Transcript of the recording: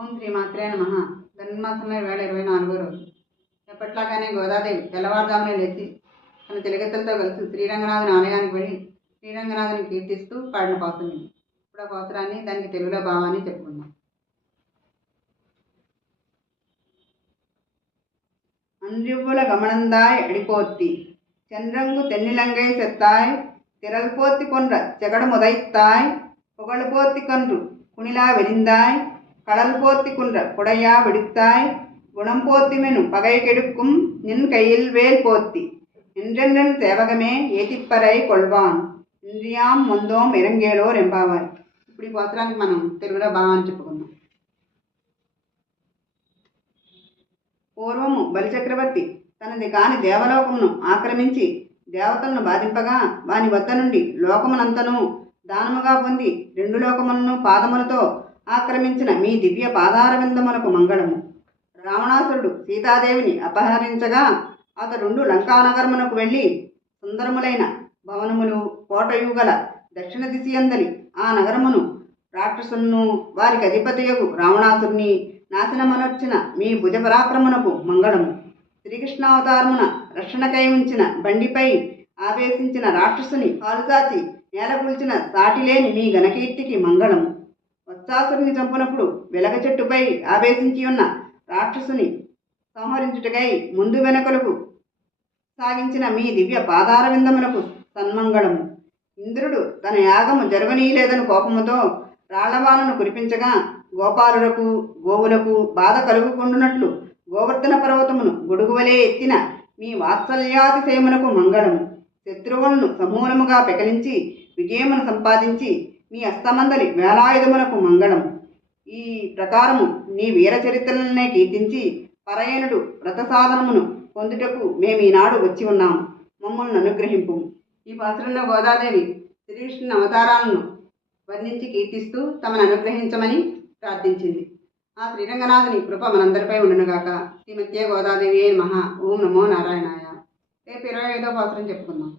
ఓం శ్రీ మాత్రే నమః. ధనుర్మాసంలో వేళ 24వ రోజు. ఎప్పట్లాగానే గోదాదేవి తెల్లవారుజామునే లేచి తన చెలిగత్తలతో కలిసి శ్రీరంగనాథుని ఆలయానికి వెళ్ళి శ్రీరంగనాథుని కీర్తిస్తూ పాడిన పాసురం ఇది. ఇప్పుడు ఆ పాసురాన్ని దానికి తెలుగులో భావాన్ని చెప్పుకుందాం. அன்றியுல கமனந்தாய் அடிப்போத்தி சென்றங்கு தென்னிலங்கை செத்தாய் திரள் போத்தி கொன்ற செகடு முதைத்தாய் புகழ் போத்தி கொன்று குணிலா வெறிந்தாய் கடல் போத்தி கொன்ற குடையா வெடித்தாய் குணம் போத்தி மெனு பகை கெடுக்கும் நின் கையில் வேல் போத்தி என்றென்றன் சேவகமே ஏத்திப்பறை கொள்வான் ఇంద్రియాం ముందోం ఎరంగేలో రెంపావారు. ఇప్పుడు ఈ పాత్రానికి మనం తెలుగులో భావాన్ని చెప్పుకుందాం. పూర్వము బలిచక్రవర్తి తనది కాని దేవలోకమును ఆక్రమించి దేవతలను బాధింపగా వాని వద్ద నుండి లోకమునంతను దానముగా పొంది 2 లోకములను పాదములతో ఆక్రమించిన మీ దివ్య పాదార విందములకు మంగళము. రావణాసురుడు సీతాదేవిని అపహరించగా అతడు లంకానగరమునకు వెళ్ళి సుందరములైన భవనములు కోటయు గల దక్షిణ దిశయందలి ఆ నగరమును రాక్షసులను వారికి అధిపతియగు రావణాసురుని నాశనమనొచ్చిన మీ భుజపరాక్రమునకు మంగళము. శ్రీకృష్ణావతారమున రక్షణకై ఉంచిన బండిపై ఆవేశించిన రాక్షసుని కాలుచాచి నేలకూల్చిన సాటిలేని మీ ఘనకీర్తికి మంగళము. వత్సాసురుని చంపునప్పుడు వెలగ చెట్టుపై ఆవేశించి ఉన్న రాక్షసుని సంహరించుటకై ముందు వెనకలకు సాగించిన మీ దివ్య పాదార విందములకు సన్మంగళము. ఇంద్రుడు తన యాగము జరగనీయలేదని కోపముతో రాళ్లవానను కురిపించగా గోపాలులకు గోవులకు బాధ కలుగుకుండునట్లు గోవర్ధన పర్వతమును గొడుగువలే ఎత్తిన మీ వాత్సల్యాతిశయమునకు మంగళము. శత్రువులను సమూలముగా పెకలించి విజయమును సంపాదించి మీ అస్తమందలి వేలాయుధమునకు మంగళము. ఈ ప్రకారము నీ వీర చరిత్రలనే కీర్తించి పరయనుడు వ్రత సాధనమును పొందుటకు మేము ఈనాడు వచ్చి ఉన్నాము. మమ్మల్ని అనుగ్రహింపు. ఈ పాత్రలో గోదాదేవి శ్రీకృష్ణుని అవతారాలను వర్ణించి కీర్తిస్తూ తమను అనుగ్రహించమని ప్రార్థించింది. ఆ శ్రీరంగనాథుని కృప మనందరిపై ఉండునుగాక. శ్రీమత్యే గోదాదేవి నమః. ఓం నమో నారాయణాయ. రేపు 25వ పాత్రం చెప్పుకుందాం.